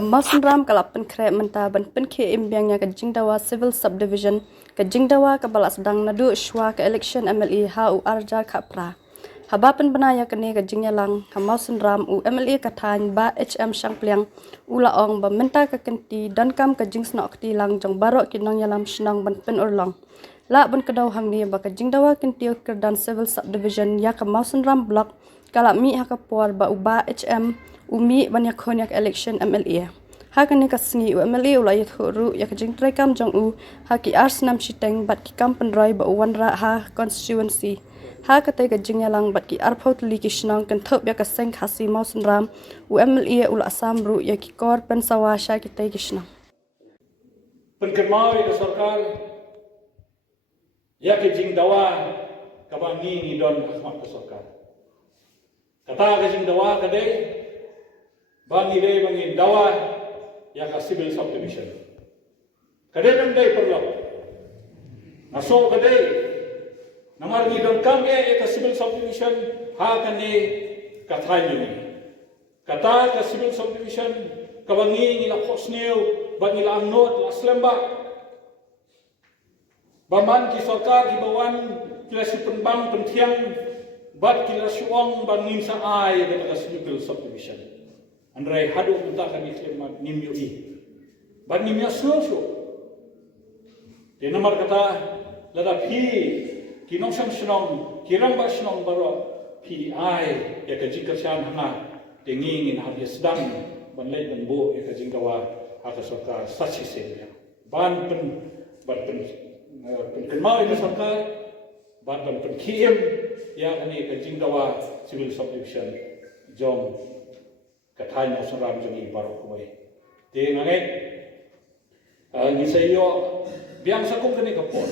Mawsynram kalap PYNKHIE mentah PYNKHIE Biang ke JINGDAWA Civil Subdivision ke JINGDAWA ke balak sedang nadu syua ke election MLE ha u arja khapra. Haba penbenaya kene ke jingyalang ha Mawsynram u MLE kathan ba HM Shangpliang u laong ba menta ke kenti dan kam ke jingsnok ti lang jong barok kinong yalam shnong ban pen urlong. La ban kedau hang ni ba ke JINGDAWA kenti kerdan Civil Subdivision ya ke Mawsynram block kalap mi ha ke por ba u ba HM umi banyak konyak election MLE. Hakan ni kasengi u MLE ulayat huru ya kajing trekam jong u haki ars nam shiteng bat ki kampen roy ba wanra ha constituency. Ha katai kajing yalang bat ki arpaut li ki shnang kan thop ya kaseng khasi Mawsynram u MLE ul asam ru ya ki kor pen sawasha ki tai ki shnang. PYNKHIE ke sarkar ya ke JINGDAWA kabangi ni don ahmad ke sarkar. Kata ke JINGDAWA kadai bangi dai bangi dawa ya ka civil subdivision. Kadai dam dai perlo. Naso kadai namar ni don kam ya ka civil subdivision ha kane kathai ni. Kata ka civil subdivision kabangi ni la khosneu bangi la amnot la slemba. Baman ki sarkar ki bawan kila penbang pentiang bat kila syuang bangin sa ai ka civil subdivision. Andrai hadu minta kami khidmat nimyu i. Ban nimya susu. Di nomor kata lada pi kinong sang senong kirang ba senong baro PI ya ka jingkasyan hanga dengingin hadi sedang ban lai ban bo ya ka JINGDAWA ha ka sarkar sachi se ban pen kenmau ini sarkar ban PYNKHIE ya kani ka JINGDAWA civil subdivision jong kathay Mawsynram jong ibarok koy. Di ngangai ni sayo biang sakong kani kapon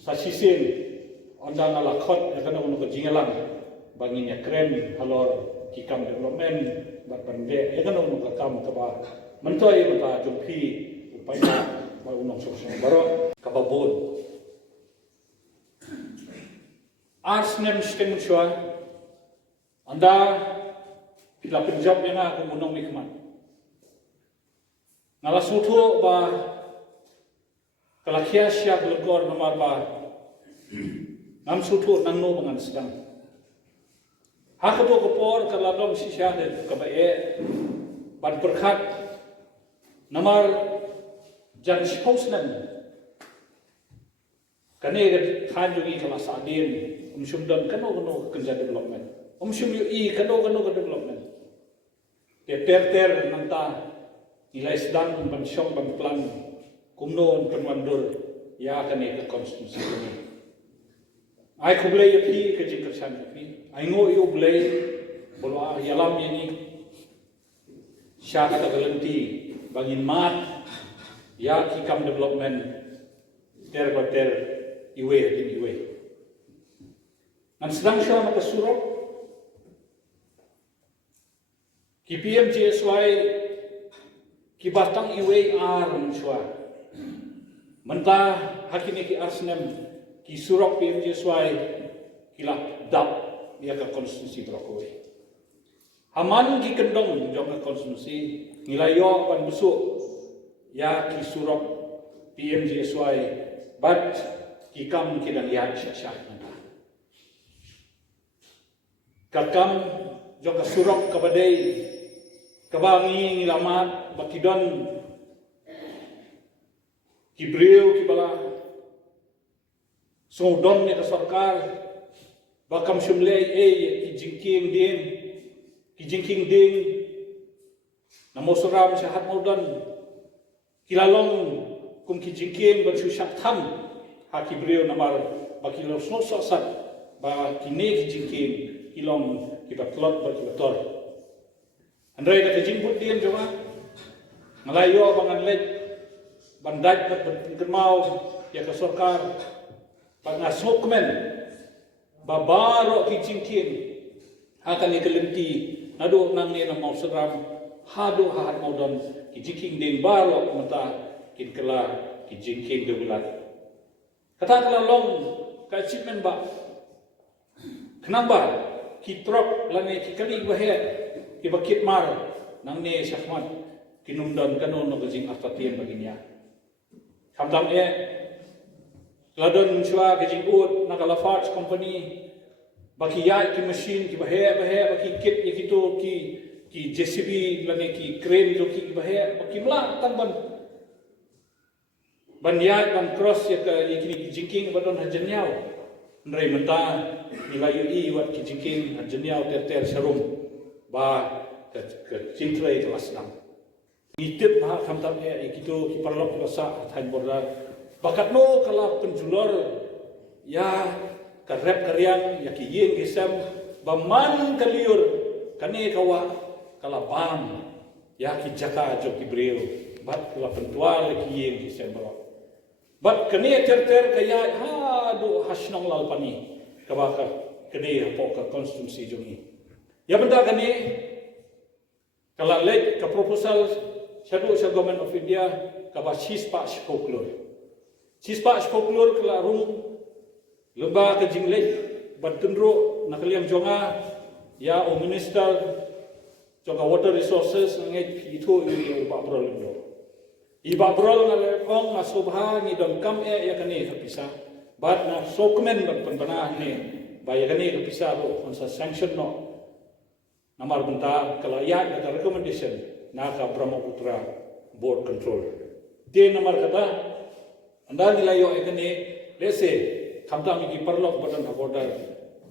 sa sisin onda na lakhot ya kana uno jingalang bangin ya krem halor kikam development bat bande ya kana uno kam kaba mentoy bata jompi upaya ba uno sosong baro kababon ars nem stem shwa anda pila penjab yana aku munong mikman. Ngala sutu ba kalakhia siap lekor nomor ba nam sutu nang no bangan sedang. Hak tu kopor kaladom sisya de kabae ban perkhat nomor jan spokesman kane ga khanjugi kala sadin umsumdan kano kerja development umsum yu kano development ter nanta nilai sedang ban syong ban plan kumno penwandur ya kane ke konstitusi ini ai kublai yu ke jingkersan pi ai ngo yu blai bolo yalam yani sya kata gelenti bangin mat ya kikam development ter iwe din iwe nan sedang sya maka surok ki PMJSY ki batang iwe aran shwa mentah hakini ki arsnem ki surok PMJSY kila dap dia ke konstitusi brokowe haman ki kendong jong ke konstitusi nilayo ban busuk ya ki surok PMJSY bat ki kam ki dan ya syah mentah kakam jong ke surok kabadai kabangi ngilamat bakidon kibril kibala sodon ni sarkar bakam shumlei ki jingking ding na Mawsynram syahat maudan kilalong kum ki jingking ban susyak tham ha kibril namar bakilo sosat ba kine ki jingking kilong kibatlot bakibator Andai dah kejimput dia cuma Melayu bangan lek bandaj berkenmau ya ke sarkar pangasuk men babaro kijingkin akan ikelenti nado nang ni nang Mawsynram hado hat modon kijingking den baro mata kin kala kijingking de bulat kata kala long ka achievement ba kenapa kitrok lane kikali bahe ibakit mar nang ne syahmat kinundan kanon no gajing astatien baginya kamdam ladon chua gajing ut nakala farts company baki ya ki machine ki bahe baki kit ye kito ki JCB lane ki crane jo ki bahe baki mla tan ban ya ban cross ya ka ye ki jingking badon hajanyao nrai menta nilai ui wat ki jingking hajanyao ter sharum ba ke cintrai kelas 6 ngitip ha kamtam kito ki parlok lasa thain borda bakat no kala penjulor ya karep karyang ya ki yeng gesam baman kaliur kane kawa kala bam ya ki jaka jo ki breo bat kala pentual ki yeng gesam bro bat kane ter kaya ha do hasnong lalpani kabaka kane hapo ka konstitusi jongi ya benda kane kala lek ka proposal Shadow Government of India kaba chispa spoklur kala rum lemba ke jinglek batundro nakaliam jonga ya o minister jonga water resources ngai itu ba brol ndo iba brol ngale ong asobha ni dom kam ya kane kapisa bat na sokmen bat penbana ne ba ya kane kapisa ro on sa sanction no namar benta kala ya kata recommendation naka Brahmaputra board control de namar kata anda nilayo ekane lese kamta mi ki parlok badan border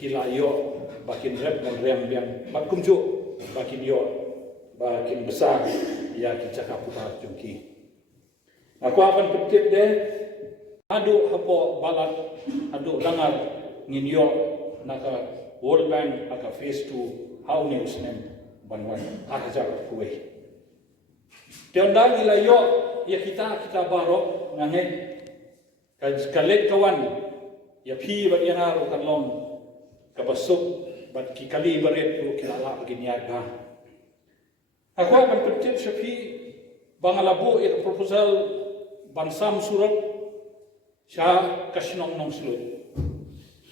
kilayo bakin rep dan rem biang bakumjo bakin yo bakin besar ya ki cakaputa jongki aku akan petip de adu hapo balat adu dangar ngin yo naka World Bank aka phase 2 how news nem banwan ahajar kuwe Tiada nilayo ya kita barok ngangen kalet kawan ya pi bat yang haru kan long kabasuk bat ki kali baret ru kilala begini aga aku akan petip syafi bangalabu ya proposal bansam surat sya kasnong nong sulut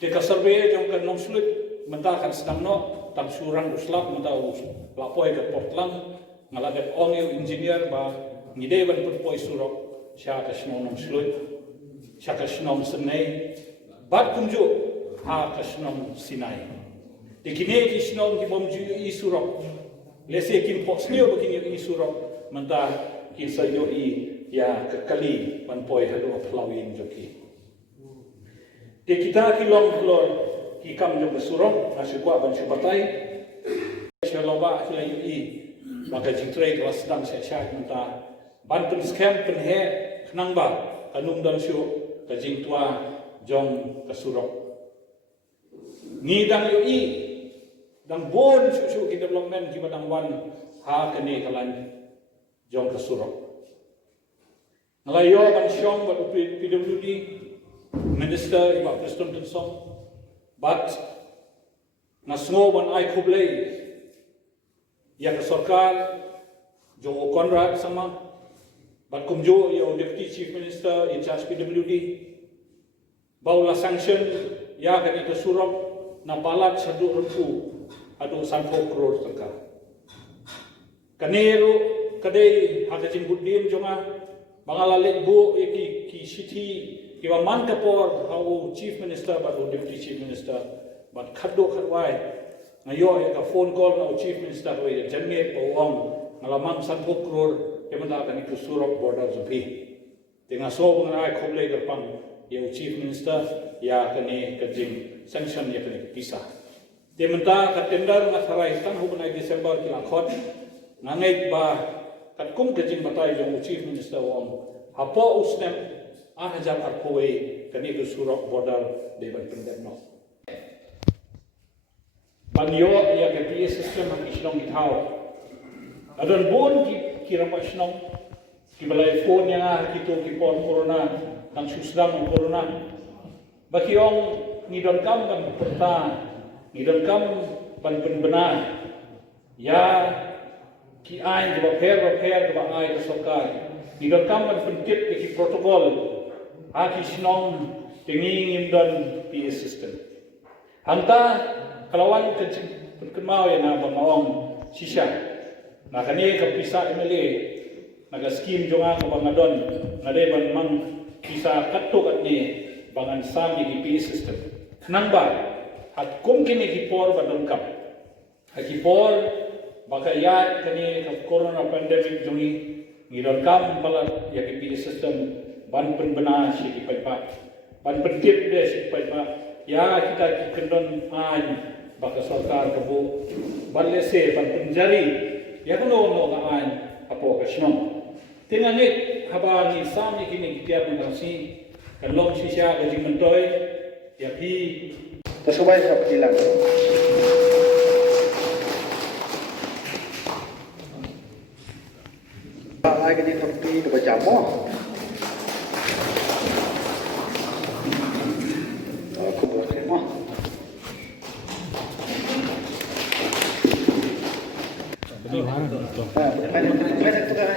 de ka survey jong kan nong sulut mentakan sedang no tam surang uslap mentau lapoi ke portlang ngalagat ongeu engineer ba ngide ban put poi surok sya kasnong nong sulut sya kasnong senai bat kumju ha kasnong sinai dikine kisnong ki bomju i surok lese kin poksnio begini i surok menta kin sayo i ya kekali ban poi hadu aplawin joki de kita ki long flor ki kam jo surok asyukwa ban syubatai syaloba hilayu i maka jingtrai kelas sedang saya menta banten scam penhe kenang ba kanum dan syu ka jingtua jong kasurok ni dang yu i dang bon su ki development ki badang wan ha kene kalan jong kasurok ngalayo ban syong ba PWD minister iba president song but nasngo ban ai khublei ya ke sarkar jo Conrad sama bat kumjo yo deputy chief minister in charge PWD baula sanction ya ke ke surok na balat sadu rupu adu sanfo crore tangka kanero kadai hakajin budin jonga bangalale bu ki city ki man kapor how chief minister but deputy chief minister but khaddo kharwai ngayo ka phone call na chief minister ko janme po ong ngalamang sanfo crore kemanda kan itu surok border zopi tinga so ngai khoble garpang ye chief minister ya kene kajing sanction ya kene pisah dementa ka tender na sarai tan hubunai December kila khot ngangai ba kat kum kajing batai jong chief minister wong hapo usnem ahajar arpoe kene itu surok border deban pendek no banyo ya ke PS system ang islong itaw adon bon kira pa islong kibalay phone yang kito kipon corona ang susdang corona bakiong ngidon kam kan perta ngidon kam pan penbena ya ki ai ba pher ba ai ka sokar ngidon kam pan penkit ki protokol aki sinong tingi ngimdon PS system hanta kalawan kemau yang na bamaong sisya na kani kapisa MLA naga skim jonga ko bangadon nade ban mang bisa katto katne bangan sami di PE system nang ba at kum kini gipor badon kap hakipor baka ya kani ka corona pandemic jongi ngidon kam pala ya PE system ban penbena si di pa ban pentip de si pa ya kita kendon an baka sarkar kabu balle se ban penjari ya kono no gaan apo kasno tinganit haba ni sami kini kitiap ngasi kalong sisya gajing mentoy ya pi Tersubay sa pilang. Ay ka dito pi to baca mo. Aku buat mo. Betul. Ada tu kan.